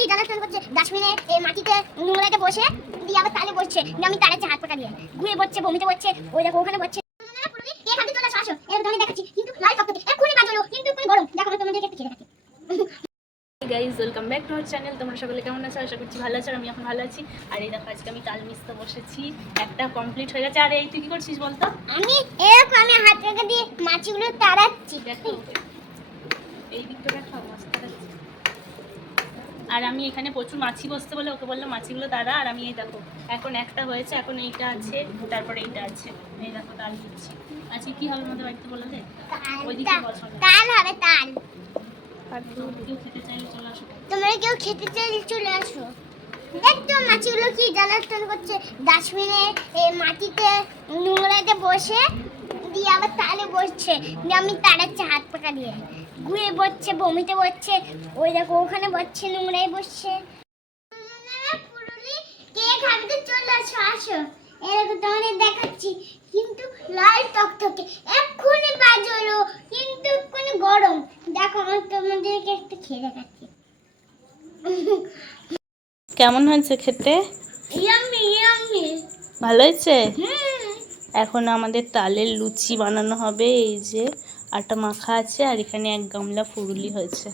কি জানার করছে ডাস্টবিনে মাটিতে নোংরাতে বসে দিয়ে আবার তালে বসছে, আমি তালে হাত পাটা দিয়ে ঘুরে বসছে, বমিতে বসছে, ওই দেখো ওখানে বসছে। কে খাতে চলে আসো এর ধরে দেখাচ্ছি, কিন্তু লাইট অফ করতে এক্ষুনি বাজলো, কিন্তু এক্ষুনি গরম। দেখো আমি তোমাদেরকে একটু খেয়ে দেখাচ্ছি। Guys welcome back to our channel. তোমরা সকলে কেমন আছো? আশা করছি ভালো আছো, আর আমি এখন ভালো আছি। আর এই দেখো আজকে আমি তাল মিশতে বসেছি, একটা কমপ্লিট হয়ে গেছে। আর এই তুই কি করছিস বলতো? আমি এরকম আমি হাত রেখে দিয়ে মাছিগুলো তাড়াচ্ছি। দেখো এই দিকটা দেখো মাছ তাড়াচ্ছি। আর আমি এখানে প্রচুর মাছি বসতে বলে ওকে বললাম মাছিগুলো তাড়া। আর আমি এই দেখো এখন একটা হয়েছে, এখন এইটা আছে, তারপরে এইটা আছে। এই দেখো তাল দিচ্ছি। আজকে কি হবে আমাদের বাড়িতে বলো দে? ওইদিকে বসানো তাল হবে তাল। কেউ খেতে চাইলে চলে আসো। তোমরা কেউ খেতে চাইলে চলে আসো। একদম মাছিগুলো কি জ্বালাতন করছে ডাস্টবিনে মাটিতে নোংরাতে বসে দিয়ে আবার তালে বসছে, দিয়ে আমি তাড়াচ্ছি হাত পাকা দিয়ে ঘুরে বসছে, বমিতে বসছে, ওই দেখো ওখানে বসছে, নোংরায় বসছে। কে খাবে চলে আসো আসো, এরকম তোমাদের দেখাচ্ছি, কিন্তু লাল টকটকে এক্ষুনি বাজলো, কিন্তু এক্ষুনি গরম। দেখো আমি তোমাদেরকে একটু খেয়ে দেখাচ্ছি। কেমন হয়েছে খেতে? Yummy yummy. ভালো হয়েছে? এখন আমাদের তালের লুচি বানানো হবে। এই যে আটা মাখা আছে, আর এখানে এক গামলা ফুরুলি হয়েছে।